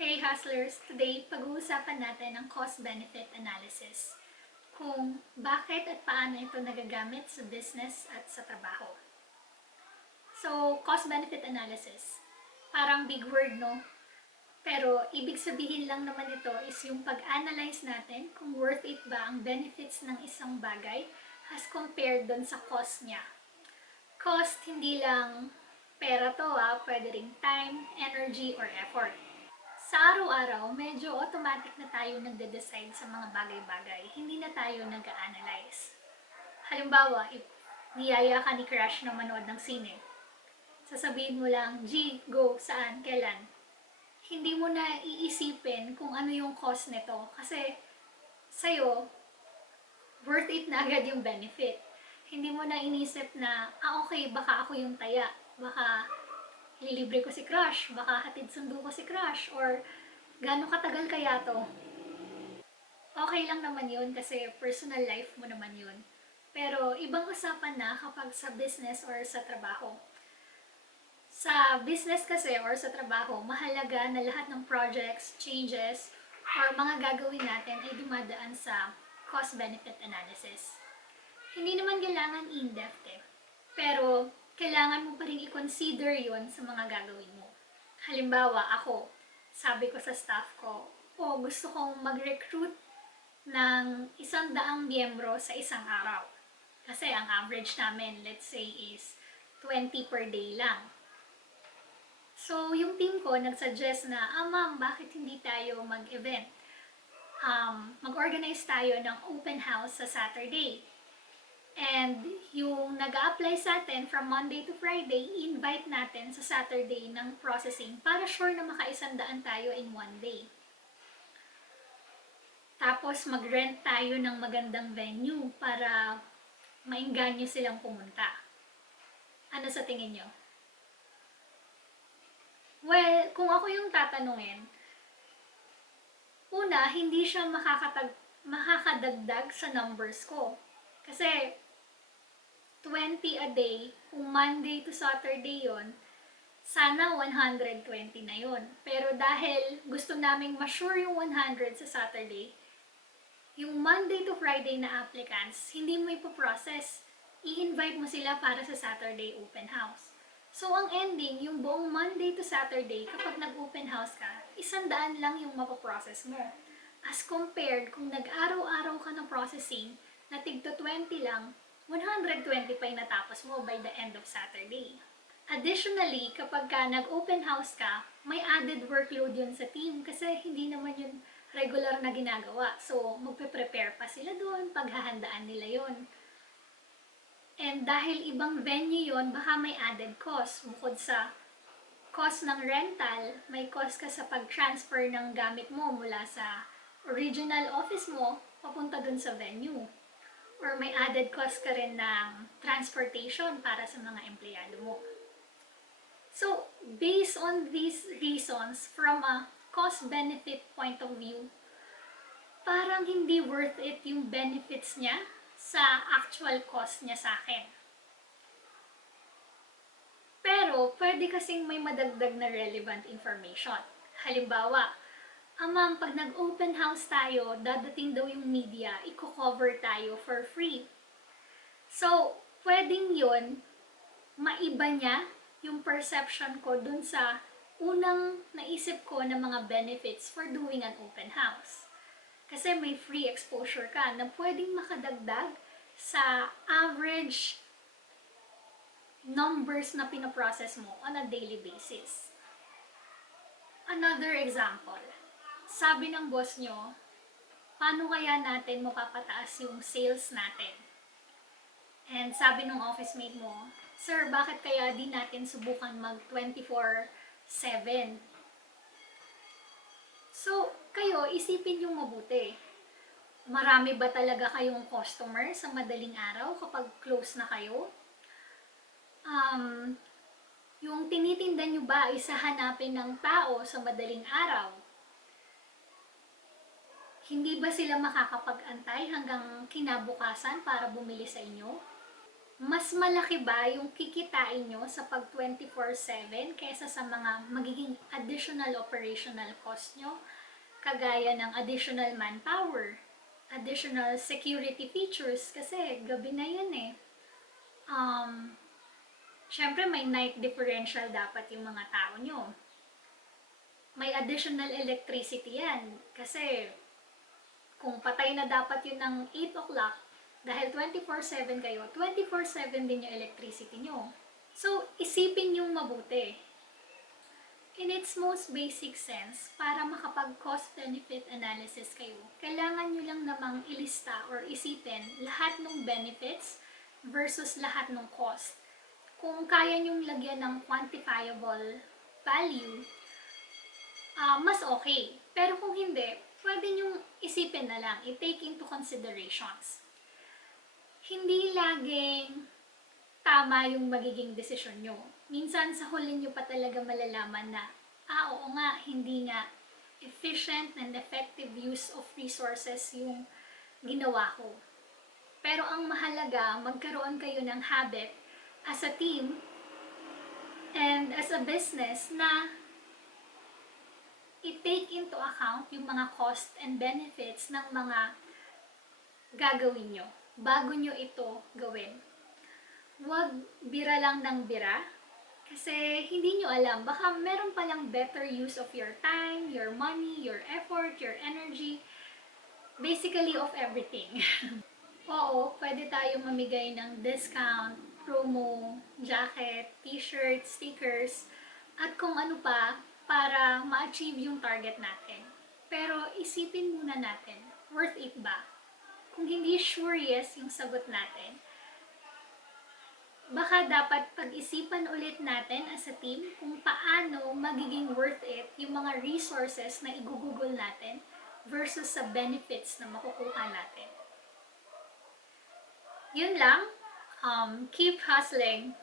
Hey Hustlers! Today, pag-uusapan natin ang cost-benefit analysis. Kung bakit at paano ito nagagamit sa business at sa trabaho. So, cost-benefit analysis. Parang big word, no? Pero, ibig sabihin lang naman ito is yung pag-analyze natin kung worth it ba ang benefits ng isang bagay as compared dun sa cost niya. Cost, hindi lang pera to pwede ring time, energy, or effort. Sa araw-araw, medyo automatic na tayo nagde-decide sa mga bagay-bagay. Hindi na tayo nag-analyze. Halimbawa, if niyaya ka ni crush na manood ng sine, sasabihin mo lang, G, go, saan, kailan. Hindi mo na iisipin kung ano yung cost nito. Kasi sa'yo, worth it na agad yung benefit. Hindi mo na inisip na, okay, baka ako yung taya. Baka lilibre ko si crush, baka hatid sundo ko si crush, or gano'ng katagal kaya to. Okay lang naman yun kasi personal life mo naman yun. Pero ibang usapan na kapag sa business or sa trabaho. Sa business kasi or sa trabaho, mahalaga na lahat ng projects, changes, or mga gagawin natin ay dumadaan sa cost-benefit analysis. Hindi naman kailangan in-depth pero kailangan mo pa rin i-consider yon sa mga gagawin mo. Halimbawa, ako, sabi ko sa staff ko, gusto kong mag-recruit ng 100 miyembro sa isang araw. Kasi ang average namin, let's say, is 20 per day lang. So, yung team ko nag-suggest na, ma'am, bakit hindi tayo mag-event? Mag-organize tayo ng open house sa Saturday. And yung nag-a-apply sa atin from Monday to Friday, invite natin sa Saturday ng processing para sure na maka-100 tayo in one day. Tapos mag-rent tayo ng magandang venue para maingganyo silang pumunta. Ano sa tingin nyo? Well, kung ako yung tatanungin, una, hindi siya makakadagdag sa numbers ko. Kasi 20 a day, kung Monday to Saturday yon, sana 120 na yon. Pero dahil gusto naming ma-sure yung 100 sa Saturday, yung Monday to Friday na applicants, hindi mo ipoprocess. I-invite mo sila para sa Saturday open house. So, ang ending, yung buong Monday to Saturday, kapag nag-open house ka, 100 lang yung mapoprocess mo. As compared, kung nag-araw-araw ka ng processing, na tigto 20 lang, 120 pa yung natapos mo by the end of Saturday. Additionally, kapag ka nag-open house ka, may added workload yun sa team kasi hindi naman yun regular na ginagawa. So, magpe-prepare pa sila doon, paghahandaan nila yun. And dahil ibang venue yon, baka may added cost. Bukod sa cost ng rental, may cost ka sa pag-transfer ng gamit mo mula sa original office mo papunta dun sa venue. Or may added cost ka rin ng transportation para sa mga empleyado mo. So, based on these reasons, from a cost-benefit point of view, parang hindi worth it yung benefits niya sa actual cost niya sa akin. Pero, pwede kasing may madagdag na relevant information. Halimbawa, ma'am, pag nag-open house tayo, dadating daw yung media, i-cover tayo for free. So, pwedeng yun, maiba niya yung perception ko dun sa unang naisip ko na mga benefits for doing an open house. Kasi may free exposure ka na pwedeng makadagdag sa average numbers na pinaprocess mo on a daily basis. Another example, sabi ng boss nyo, paano kaya natin mapapataas yung sales natin? And sabi ng office mate mo, sir, bakit kaya di natin subukan mag 24/7? So, kayo, isipin yung mabuti. Marami ba talaga kayong customer sa madaling araw kapag close na kayo? Yung tinitinda nyo ba ay sa hanapin ng tao sa madaling araw? Hindi ba sila makakapag-antay hanggang kinabukasan para bumili sa inyo? mas malaki ba yung kikitain nyo sa pag 24/7 kaysa sa mga magiging additional operational cost nyo? Kagaya ng additional manpower, additional security features, kasi gabi na yun eh. Syempre may night differential dapat yung mga tao nyo. May additional electricity yan, kasi kung patay na dapat yun ng 8 o'clock, dahil 24/7 kayo, 24/7 din yung electricity nyo. So, isipin yung mabuti. In its most basic sense, para makapag-cost-benefit analysis kayo, kailangan nyo lang namang ilista or isipin lahat ng benefits versus lahat ng cost. Kung kaya nyong lagyan ng quantifiable value, mas okay. Pero kung hindi, pwede nyong isipin na lang, i-take into considerations. Hindi laging tama yung magiging desisyon nyo. Minsan sa huli nyo pa talaga malalaman na, oo nga, hindi nga efficient and effective use of resources yung ginawa ko. Pero ang mahalaga, magkaroon kayo ng habit as a team and as a business na i-take into account yung mga cost and benefits ng mga gagawin nyo bago nyo ito gawin. Huwag bira lang ng bira, kasi hindi nyo alam, baka meron palang better use of your time, your money, your effort, your energy, basically of everything. Oo, pwede tayo mamigay ng discount, promo, jacket, t-shirt, stickers, at kung ano pa para ma-achieve yung target natin. Pero isipin muna natin, worth it ba? Kung hindi sure yes yung sagot natin, baka dapat pag-isipan ulit natin as a team kung paano magiging worth it yung mga resources na igugugol natin versus sa benefits na makukuha natin. Yun lang. Keep hustling.